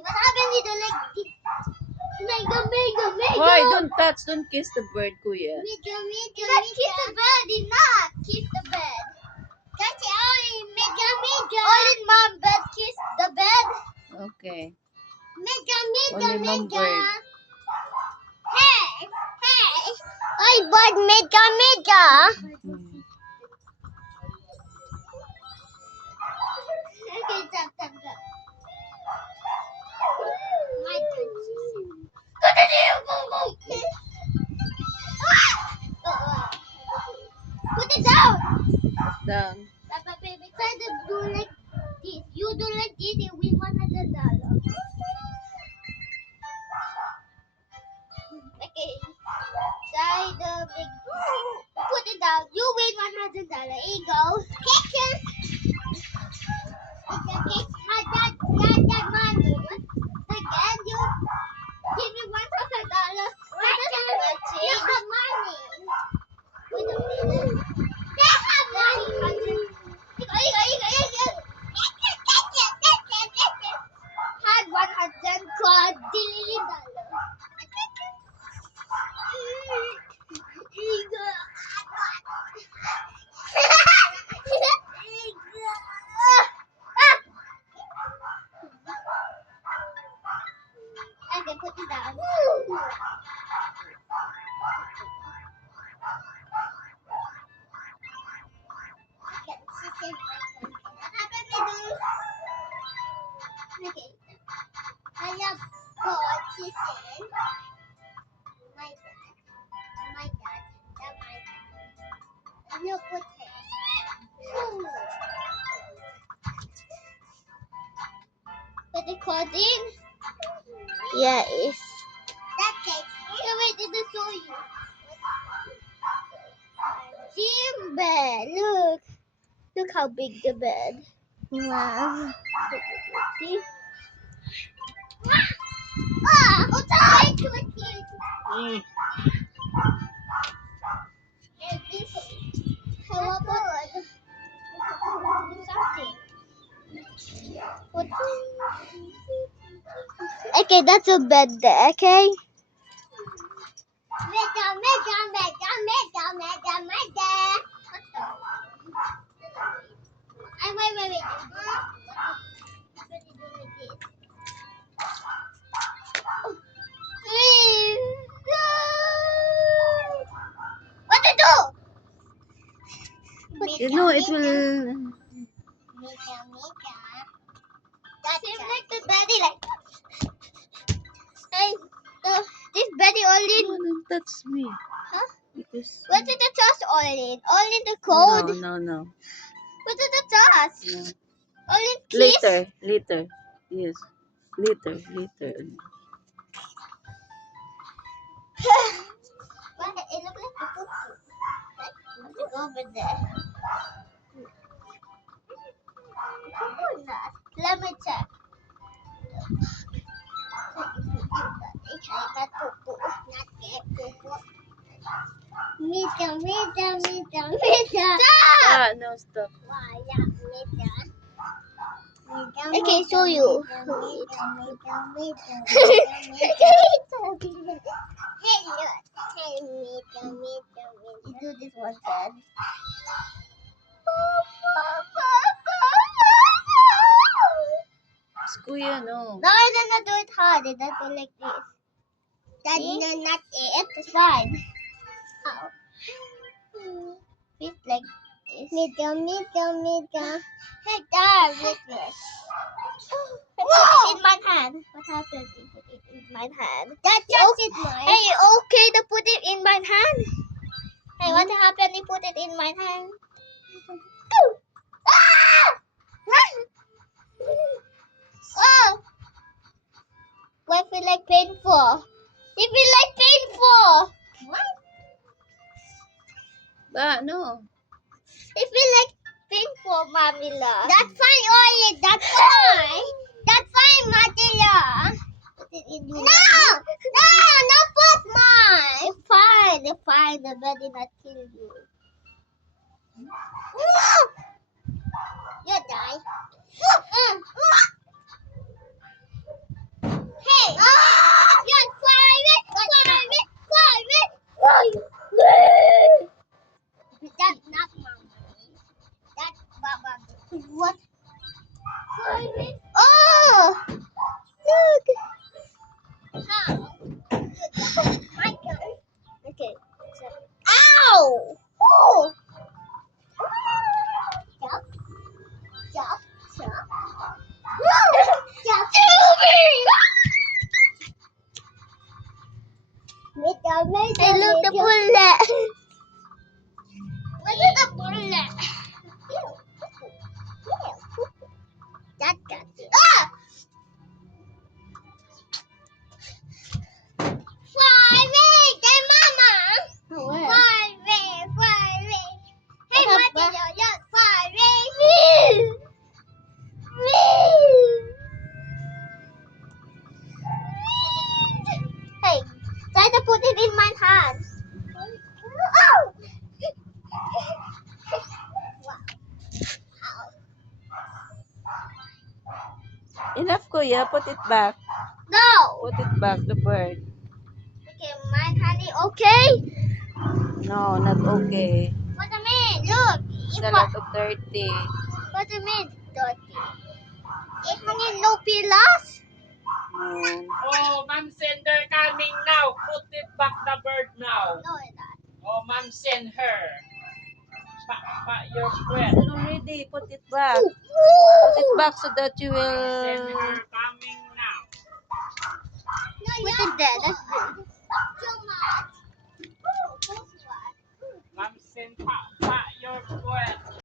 What happened with the leg? Why? Don't touch, don't kiss the bird, Kuya. Kiss the bed, enough. Kiss the bed. That's Only mom bed kiss the bed. Okay. Only mom bird. Hey. Oi, bird, mega. Hmm. Okay, jump. My turn. Put it down. Down. Papa, baby, try to do like this. You do like this, you win $100. Okay. Try the big. Put it down. You win $100. Here you go. Kitchen. Had that money. Again, you give me $100. You have money. Wait a minute. They have money. Had $100. Okay, put it down. Okay. I love God, she said. My dad. My dad. And you put it. Put the card in. Yes. That's it. Wait, did I show you? Gym bed. Look how big the bed. Wow. See? Oh, try to it. Mm. How about something? What? Okay, that's a bed there, okay? Wait. Please. What to do? You know, it will... Seems like the belly like. Hey, this belly only. No, don't touch me. Huh? Because... What did the toss only? Only the cold. No. What did the toss? No. Only kiss. Later. Yes. Later. What? It looks like a poo-poo. Look over there. Not. Let me check. Not poo-poo. Not get poo-poo. Meter. Stop! No, stop. Okay, show you. You do this one then. It's Kuya, no. No, I did not do it hard. I did not do like this. That's not it. It's fine. How? It's like this. Meter. Hey, there, with this. Put it in my hand. What happened? You put it in my hand. That's just it, mine. Hey, okay to put it in my hand? Hey, what happened? You put it in my hand. Oh! Why feel like painful? It feel like painful. What? No. It feel like painful, Mamila. That's fine, Oli. That's fine. That's fine, Mamila. No, put mine. It's fine. The bed did not kill you. You die. What? Oh! Look! How? My turn. Okay. Ow! Oh! Jump. Jump. Jump. Jump. Hey, look, the bullet. Look at the bullet. That got it. Ah! Fly away, then mama. Fly away, fly away. Hey, Mati, fly away. Hey, try to put it in my hand. Oh! Enough, Kuya. Put it back. No. Put it back, the bird. Okay, my honey, okay? No, not okay. What do you mean? Look. It's a lot of dirty. What do you mean, dirty? It means no pillows? No. Oh, Ma'am Sen, they're coming now. Put it back the bird now. No, it's not. Oh, Ma'am Sen, her. Your friend. It's already. Put it back. Put it back so that you Send will... her coming now. Put it there. That's good. Too much. Ma'am Sen, your friend.